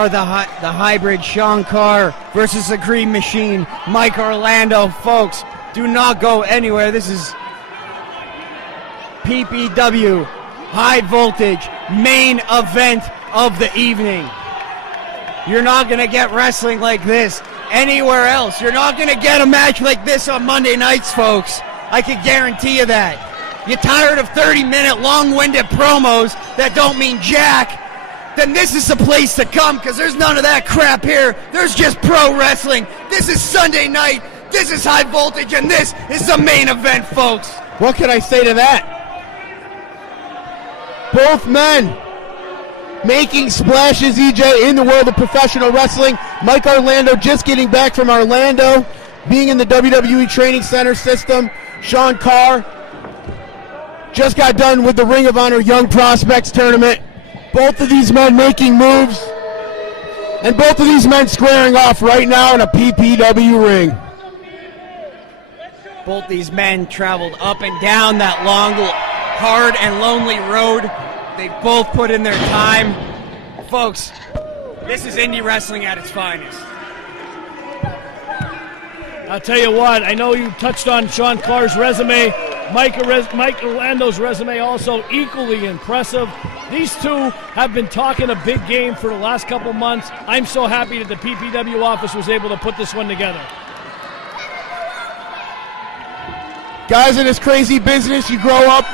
are the hybrid Sean Carr versus the Green Machine, Mike Orlando. Folks, do not go anywhere. This is PPW High Voltage main event of the evening. You're not going to get wrestling like this anywhere else. You're not going to get a match like this on Monday nights, folks. I can guarantee you that. You're tired of 30-minute long-winded promos that don't mean jack? Then this is the place to come, because there's none of that crap here. There's just pro wrestling. This is Sunday night. This is High Voltage, and this is the main event, folks. What can I say to that? Both men making splashes, EJ, in the world of professional wrestling. Mike Orlando just getting back from Orlando, being in the WWE Training Center system. Sean Carr just got done with the Ring of Honor Young Prospects tournament. Both of these men making moves, and both of these men squaring off right now in a PPW ring. Both these men traveled up and down that long, hard, and lonely road. They both put in their time. Folks, this is indie wrestling at its finest. I'll tell you what, I know you touched on Sean Carr's resume. Mike Orlando's resume also equally impressive. These two have been talking a big game for the last couple months. I'm so happy that the PPW office was able to put this one together. Guys, in this crazy business, you grow up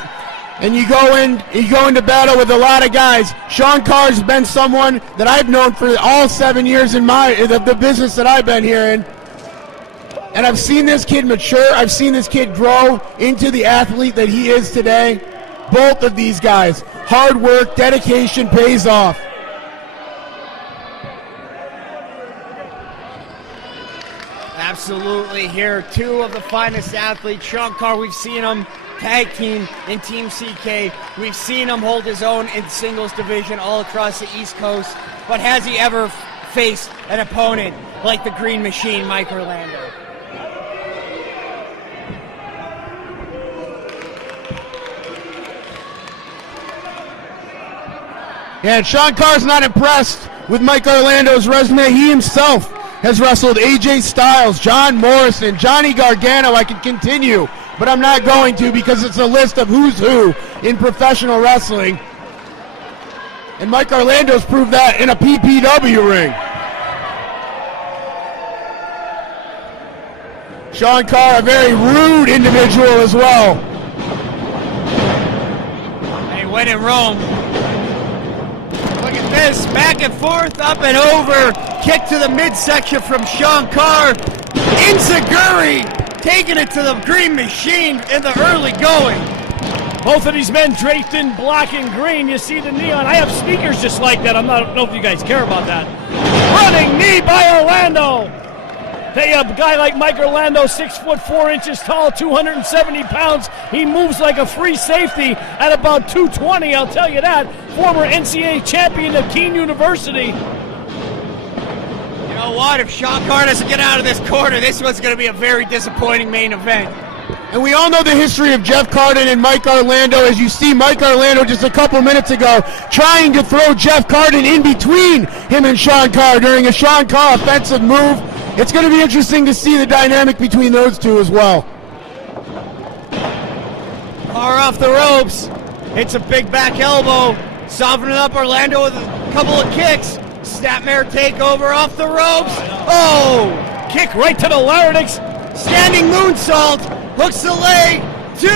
and you go into battle with a lot of guys. Sean Carr's been someone that I've known for all 7 years in the business that I've been here in. And I've seen this kid mature. I've seen this kid grow into the athlete that he is today. Both of these guys, hard work, dedication pays off. Absolutely. Here, two of the finest athletes. Sean Carr, we've seen him tag team in Team CK. We've seen him hold his own in singles division all across the East Coast. But has he ever faced an opponent like the Green Machine, Mike Orlando? Yeah, and Sean Carr's not impressed with Mike Orlando's resume. He himself has wrestled AJ Styles, John Morrison, Johnny Gargano. I could continue, but I'm not going to, because it's a list of who's who in professional wrestling. And Mike Orlando's proved that in a PPW ring. Sean Carr, a very rude individual as well. Hey, when in Rome. Look at this, back and forth, up and over. Kick to the midsection from Sean Carr. Enziguri taking it to the Green Machine in the early going. Both of these men draped in black and green. You see the neon. I have sneakers just like that. I don't know if you guys care about that. Running knee by Orlando. Hey, a guy like Mike Orlando, 6'4" tall, 270 pounds. He moves like a free safety at about 220, I'll tell you that. Former NCAA champion of Keene University. You know what? If Sean Carr doesn't get out of this corner, this one's going to be a very disappointing main event. And we all know the history of Jeff Carden and Mike Orlando. As you see Mike Orlando just a couple minutes ago trying to throw Jeff Carden in between him and Sean Carr during a Sean Carr offensive move. It's going to be interesting to see the dynamic between those two as well. Carr off the ropes. Hits a big back elbow. Softening up Orlando with a couple of kicks. Snapmare takeover off the ropes. Oh! Kick right to the larynx. Standing moonsault. Hooks the leg. 2.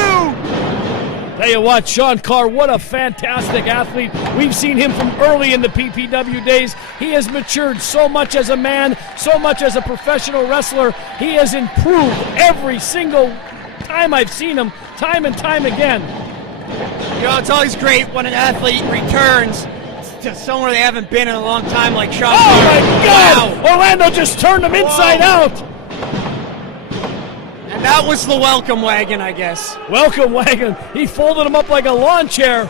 Tell you what, Sean Carr, what a fantastic athlete. We've seen him from early in the PPW days. He has matured so much as a man, so much as a professional wrestler. He has improved every single time I've seen him, time and time again. You know, it's always great when an athlete returns to somewhere they haven't been in a long time, like Sean Carr. Oh my God! Wow. Orlando just turned him inside out. And that was the welcome wagon, I guess. Welcome wagon. He folded him up like a lawn chair.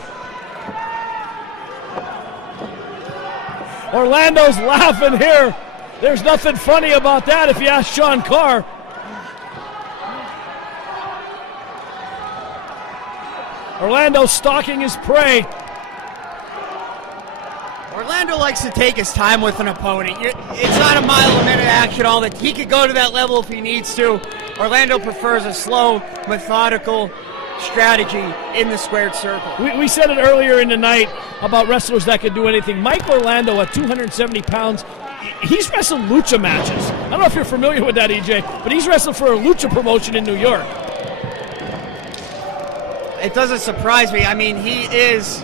Orlando's laughing here. There's nothing funny about that if you ask Sean Carr. Orlando stalking his prey. Orlando likes to take his time with an opponent. It's not a mile-a-minute action. All that he could go to that level if he needs to. Orlando prefers a slow, methodical strategy in the squared circle. We said it earlier in the night about wrestlers that could do anything. Mike Orlando at 270 pounds, he's wrestled lucha matches. I don't know if you're familiar with that, EJ, but he's wrestled for a lucha promotion in New York. It doesn't surprise me. I mean, he is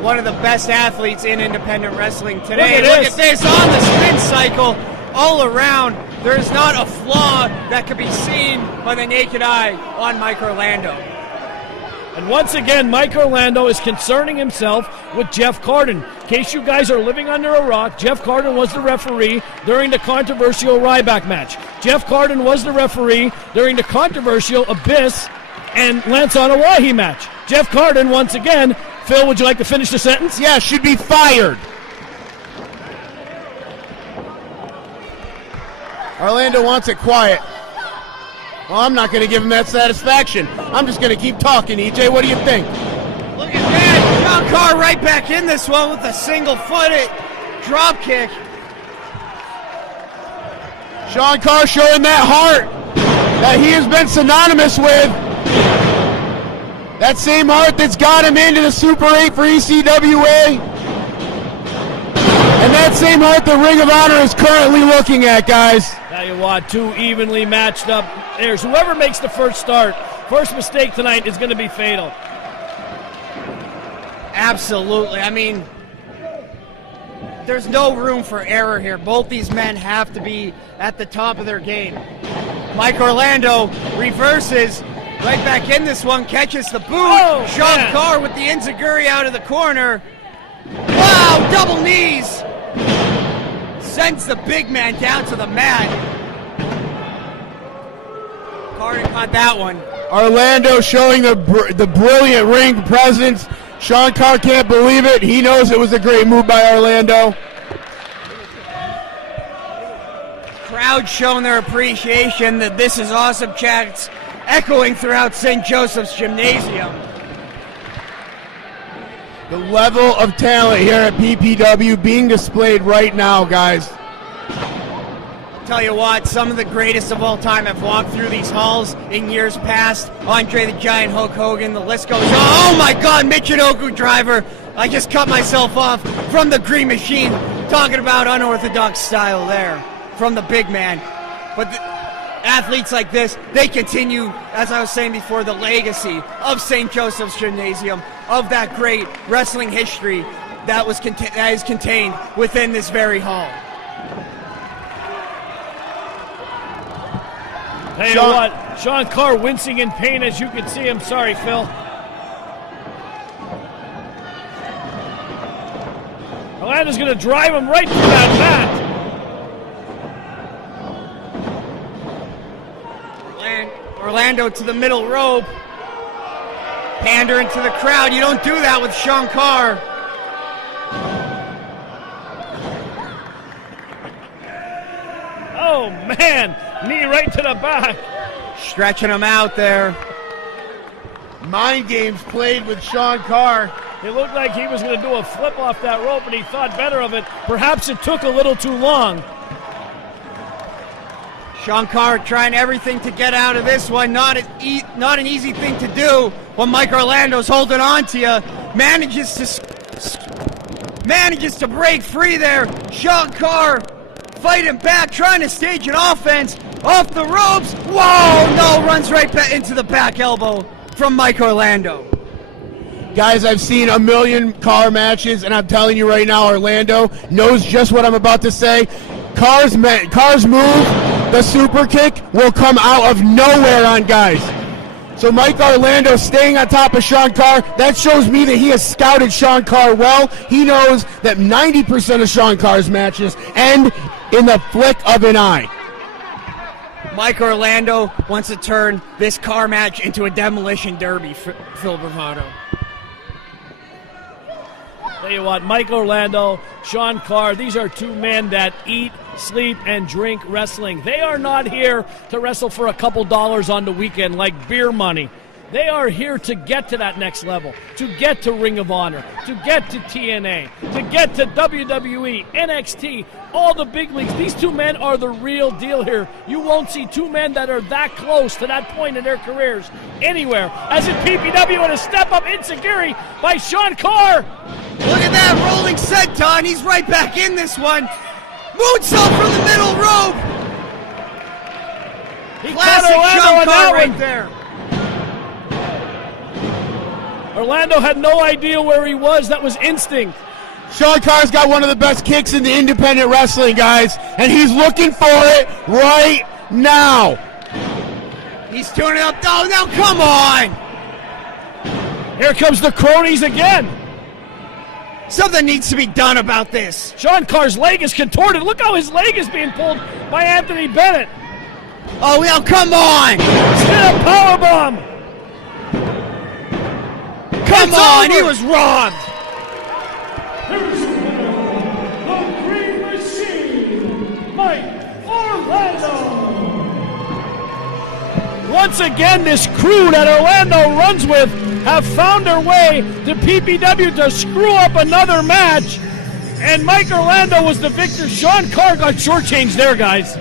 one of the best athletes in independent wrestling today. Look at this on the spin cycle all around. There's not a flaw that could be seen by the naked eye on Mike Orlando. And once again, Mike Orlando is concerning himself with Jeff Carden. In case you guys are living under a rock, Jeff Carden was the referee during the controversial Ryback match. Jeff Carden was the referee during the controversial Abyss and Lance Onawahi match. Jeff Carden, once again, Phil, would you like to finish the sentence? Yeah, should be fired. Orlando wants it quiet. Well, I'm not going to give him that satisfaction. I'm just going to keep talking, EJ. What do you think? Look at that. Sean Carr right back in this one with a single-footed drop kick. Sean Carr showing that heart that he has been synonymous with. That same heart that's got him into the Super 8 for ECWA. And that same heart the Ring of Honor is currently looking at, guys. Tell you what, two evenly matched up players. Whoever makes the first start, first mistake tonight is going to be fatal. Absolutely. I mean, there's no room for error here. Both these men have to be at the top of their game. Mike Orlando reverses. Right back in this one, catches the boot. Oh, Sean Carr with the enziguri out of the corner. Wow, double knees. Sends the big man down to the mat. Carr caught that one. Orlando showing the brilliant ring presence. Sean Carr can't believe it. He knows it was a great move by Orlando. Crowd showing their appreciation that this is awesome chants echoing throughout St. Joseph's Gymnasium. The level of talent here at PPW being displayed right now, guys. Tell you what, some of the greatest of all time have walked through these halls in years past. Andre the Giant, Hulk Hogan, the list goes on. Oh my God, Michinoku driver. I just cut myself off from the Green Machine, talking about unorthodox style there from the big man. But athletes like this, they continue, as I was saying before, the legacy of St. Joseph's Gymnasium, of that great wrestling history that is contained within this very hall. Tell you what, Sean Carr wincing in pain as you can see him. Sorry, Phil. Orlando's going to drive him right through that mat. Orlando to the middle rope. Pandering to the crowd. You don't do that with Sean Carr. Oh, man. Knee right to the back. Stretching him out there. Mind games played with Sean Carr. It looked like he was going to do a flip off that rope, and he thought better of it. Perhaps it took a little too long. Sean Carr trying everything to get out of this one. Not an easy thing to do when Mike Orlando's holding on to you. Manages to break free there. Sean Carr fighting back, trying to stage an offense off the ropes. Whoa, no, runs right back into the back elbow from Mike Orlando. Guys, I've seen a million Carr matches, and I'm telling you right now, Orlando knows just what I'm about to say. Carr's move, the super kick, will come out of nowhere on guys. So Mike Orlando staying on top of Sean Carr, that shows me that he has scouted Sean Carr well. He knows that 90% of Sean Carr's matches end in the flick of an eye. Mike Orlando wants to turn this Carr match into a demolition derby, Phil Bravado. Tell you what, Mike Orlando, Sean Carr, these are two men that eat, sleep, and drink wrestling. They are not here to wrestle for a couple dollars on the weekend like beer money. They are here to get to that next level, to get to Ring of Honor, to get to TNA, to get to WWE, NXT, all the big leagues. These two men are the real deal here. You won't see two men that are that close to that point in their careers anywhere. As in PPW, and a step-up enziguri by Sean Carr. Look at that rolling senton. He's right back in this one. Moonsault from the middle rope. Classic Sean Carr right there. Orlando had no idea where he was. That was instinct. Sean Carr's got one of the best kicks in the independent wrestling, guys, and he's looking for it right now. He's tuning up. Oh, now come on. Here comes the cronies again. Something needs to be done about this. Sean Carr's leg is contorted. Look how his leg is being pulled by Anthony Bennett. Oh, now come on. Still a powerbomb. Come on, he was robbed. Here's the Green Machine, Mike Orlando. Once again, this crew that Orlando runs with have found their way to PPW to screw up another match. And Mike Orlando was the victor. Sean Carr got shortchanged there, guys.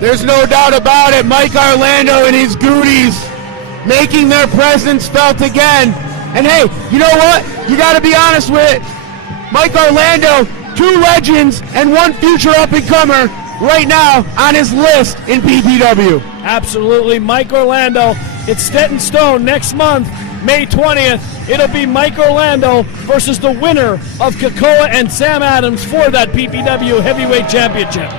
There's no doubt about it. Mike Orlando and his goodies making their presence felt again. And hey, you know what? You got to be honest with it. Mike Orlando, two legends and one future up-and-comer right now on his list in PPW. Absolutely. Mike Orlando. It's set in stone next month, May 20th. It'll be Mike Orlando versus the winner of Kakoa and Sam Adams for that PPW Heavyweight Championship.